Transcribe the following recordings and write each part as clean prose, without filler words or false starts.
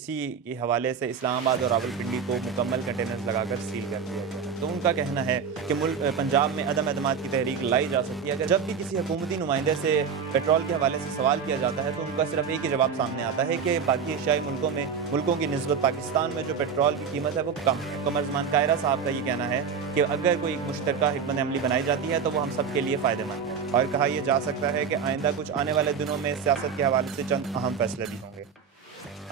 इसी के हवाले से इस्लामाबाद और रावलपिंडी को मुकम्मल कंटेनर्स लगाकर सील कर दिया गया है। तो उनका कहना है कि पंजाब में अदम एतमाद की तहरीक लाई जा सकती है। अगर जब भी किसी हुकूमती नुमाइंदे से पेट्रोल के हवाले से सवाल किया जाता है तो उनका सिर्फ एक ही जवाब सामने आता है कि बाकी एशियाई मुल्कों की निस्बत पाकिस्तान में जो पेट्रोल की कीमत है वो कम है। कमर ज़मान कायरा साहब का ये कहना है कि अगर कोई मुश्तरका हिकमत अमली बनाई जाती है तो वो हम सब के लिए फ़ायदेमंद है, और कहा यह जा सकता है कि आइंदा कुछ आने वाले दिनों में सियासत के हवाले से चंद अहम फैसले भी होंगे।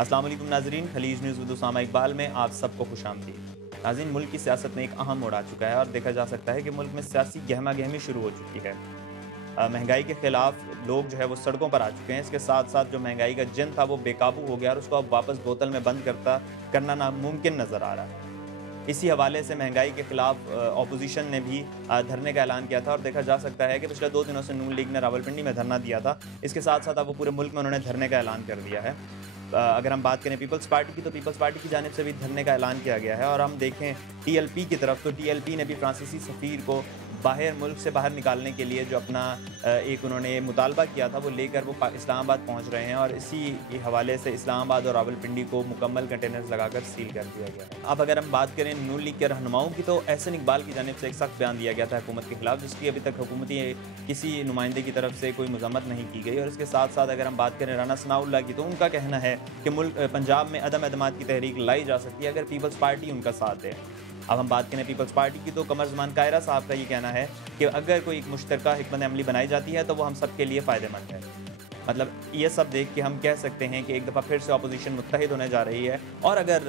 अस्सलाम वालेकुम नाज़रीन, खलीज न्यूज़ विद उसामा इकबाल में आप सबको खुशामदीद। नाज़रीन, मुल्क की सियासत में एक अहम मोड़ आ चुका है और देखा जा सकता है कि मुल्क में सियासी गहमा गहमी शुरू हो चुकी है। महंगाई के ख़िलाफ़ लोग जो है वो सड़कों पर आ चुके हैं। इसके साथ साथ जो महंगाई का जिन था वो बेकाबू हो गया और उसको अब वापस बोतल में बंद करना नामुमकिन नज़र आ रहा है। इसी हवाले से महंगाई के ख़िलाफ़ अपोजिशन ने भी धरने का ऐलान किया था और देखा जा सकता है कि पिछले 2 दिनों से नून लीग ने रावलपिंडी में धरना दिया था। इसके साथ साथ अब वो पूरे मुल्क में उन्होंने धरने का ऐलान कर दिया है। अगर हम बात करें पीपल्स पार्टी की, तो पीपल्स पार्टी की जानिब से भी धरने का ऐलान किया गया है। और हम देखें टीएलपी की तरफ, तो टीएलपी ने भी फ्रांसीसी सफ़ीर को मुल्क से बाहर निकालने के लिए जो अपना एक उन्होंने मुतालबा किया था वो लेकर वो इस्लामाबाद पहुंच रहे हैं, और इसी के हवाले से इस्लामाबाद और रावलपिंडी को मुकम्मल कंटेनर्स लगाकर सील कर दिया गया है। अब अगर हम बात करें नून लीग के रहनुमाओं की, तो एहसन इकबाल की जानिब से एक सख्त बयान दिया गया था हुकूमत के खिलाफ, जिसकी अभी तक हुकूमती किसी नुमाइंदे की तरफ से कोई मजम्मत नहीं की गई। और इसके साथ साथ अगर हम बात करें राना सनाउल्लाह की, तो उनका कहना है कि पंजाब में अदम एतमाद की तहरीक लाई जा सकती है अगर पीपल्स पार्टी उनका साथ दे। अब हम बात करें पीपल्स पार्टी की, तो कमर ज़मान कायरा साहब का ये कहना है कि अगर कोई एक मुश्तरका हिकमत अमली बनाई जाती है तो वो हम सब के लिए फ़ायदेमंद है। मतलब ये सब देख के हम कह सकते हैं कि एक दफ़ा फिर से अपोजिशन मुत्तहिद होने जा रही है, और अगर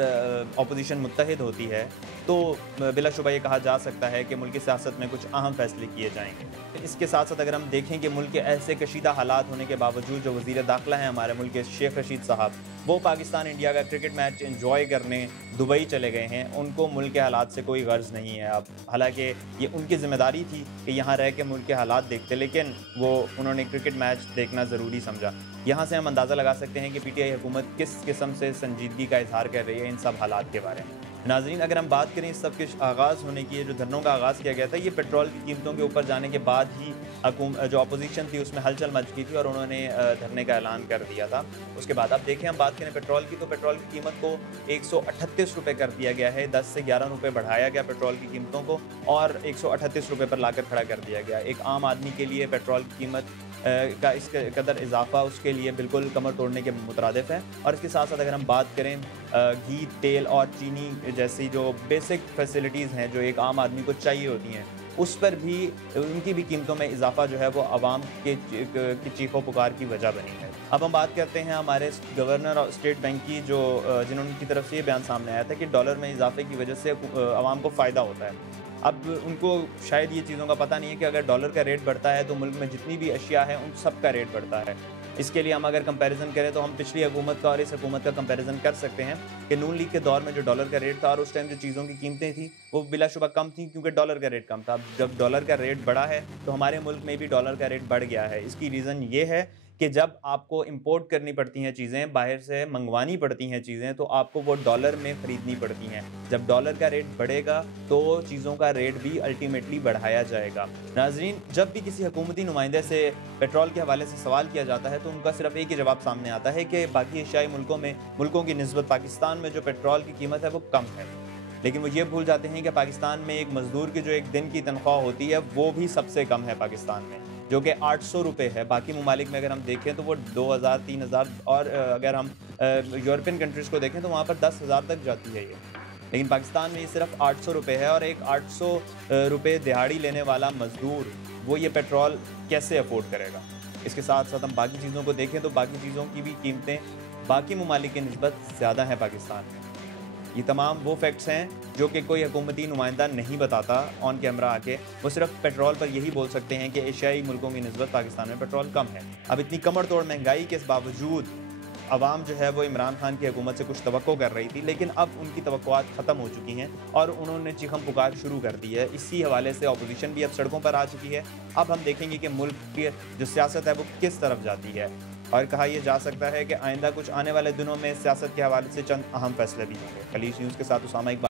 अपोजिशन मुत्तहिद होती है तो बिलाशुबा ये कहा जा सकता है कि मुल्क की सियासत में कुछ अहम फैसले किए जाएंगे। इसके साथ साथ अगर हम देखें कि मुल्क के ऐसे कशीदा हालात होने के बावजूद जो वज़ीर दाखिला हैं हमारे मुल्क के शेख रशीद साहब, वो पाकिस्तान इंडिया का क्रिकेट मैच एंजॉय करने दुबई चले गए हैं। उनको मुल्क के हालात से कोई गर्ज नहीं है अब, हालांकि ये उनकी ज़िम्मेदारी थी कि यहाँ रह के मुल्क के हालात देखते, लेकिन उन्होंने क्रिकेट मैच देखना ज़रूरी समझा। यहाँ से हम अंदाज़ा लगा सकते हैं कि पीटीआई हुकूमत किस किस्म से संजीदगी का इजहार कर रही है इन सब हालात के बारे में। नाज़रीन, अगर हम बात करें इस सब के आगाज़ होने की, जो धरनों का आगाज़ किया गया था, ये पेट्रोल की कीमतों के ऊपर जाने के बाद ही जो अपोजिशन थी उसमें हलचल मच गई थी और उन्होंने धरने का ऐलान कर दिया था। उसके बाद अब देखें, हम बात करें पेट्रोल की, तो पेट्रोल की कीमत को 138 रुपये कर दिया गया है। 10 से 11 रुपये बढ़ाया गया पेट्रोल की कीमतों को और 138 रुपये पर लाकर खड़ा कर दिया गया। एक आम आदमी के लिए पेट्रोल की कीमत का इस कदर इजाफा उसके लिए बिल्कुल कमर तोड़ने के मुतरादिफ है। और इसके साथ साथ अगर हम बात करें घी, तेल और चीनी जैसी जो बेसिक फैसिलिटीज़ हैं जो एक आम आदमी को चाहिए होती हैं, उस पर भी उनकी भी कीमतों में इजाफा जो है वो आवाम की चीखों पुकार की वजह बनी है। अब हम बात करते हैं हमारे गवर्नर और स्टेट बैंक की, जिन्होंने तरफ से ये बयान सामने आया था कि डॉलर में इजाफे की वजह से आवाम को फ़ायदा होता है। अब उनको शायद ये चीज़ों का पता नहीं है कि अगर डॉलर का रेट बढ़ता है तो मुल्क में जितनी भी अशिया है उन सब का रेट बढ़ता है। इसके लिए हम अगर कंपैरिजन करें तो हम पिछली हुकूमत का और इस हुकूमत का कंपैरिजन कर सकते हैं कि नून लीग के दौर में जो डॉलर का रेट था और उस टाइम जो चीज़ों की कीमतें थी वो बिलाशुबा कम थी, क्योंकि डॉलर का रेट कम था। अब जब डॉलर का रेट बढ़ा है तो हमारे मुल्क में भी डॉलर का रेट बढ़ गया है। इसकी रीज़न ये है कि जब आपको इंपोर्ट करनी पड़ती हैं चीज़ें, बाहर से मंगवानी पड़ती हैं चीज़ें, तो आपको वो डॉलर में ख़रीदनी पड़ती हैं। जब डॉलर का रेट बढ़ेगा तो चीज़ों का रेट भी अल्टीमेटली बढ़ाया जाएगा। नाज़रीन, जब भी किसी हुकूमती नुमाइंदे से पेट्रोल के हवाले से सवाल किया जाता है तो उनका सिर्फ एक ही जवाब सामने आता है कि बाकी एशियाई मुल्कों की निस्बत पाकिस्तान में जो पेट्रोल की कीमत है वो कम है। लेकिन वो ये भूल जाते हैं कि पाकिस्तान में एक मज़दूर की जो एक दिन की तनख्वाह होती है वो भी सबसे कम है पाकिस्तान में, जो कि 800 रुपये है। बाकी ममालिक में अगर हम देखें तो वो 2000, 3000, और अगर हम यूरोपियन कंट्रीज़ को देखें तो वहाँ पर 10,000 तक जाती है ये, लेकिन पाकिस्तान में ये सिर्फ 800 रुपये है। और एक 800 रुपये दिहाड़ी लेने वाला मज़दूर वो ये पेट्रोल कैसे अफोर्ड करेगा। इसके साथ साथ हम बाकी चीज़ों को देखें तो बाकी चीज़ों की भी कीमतें बाकी ममालिक की निस्बत ज़्यादा हैं पाकिस्तान में। ये तमाम वो फैक्ट्स हैं जो कि कोई हुकूमती नुमाइंदा नहीं बताता ऑन कैमरा आके। वो सिर्फ पेट्रोल पर यही बोल सकते हैं कि एशियाई मुल्कों की निस्बत पाकिस्तान में पेट्रोल कम है। अब इतनी कमर तोड़ महंगाई के बावजूद अवाम जो है वो इमरान खान की हुकूमत से कुछ तवक्को कर रही थी, लेकिन अब उनकी तवक्कुआत ख़त्म हो चुकी हैं और उन्होंने चीखम पुकार शुरू कर दी है। इसी हवाले से अपोजिशन भी अब सड़कों पर आ चुकी है। अब हम देखेंगे कि मुल्क की जो सियासत है वो किस तरफ जाती है, और कहा यह जा सकता है कि आइंदा कुछ आने वाले दिनों में सियासत के हवाले से चंद अहम फैसले भी होंगे। खलीज न्यूज़ के साथ उसामा इकबाल।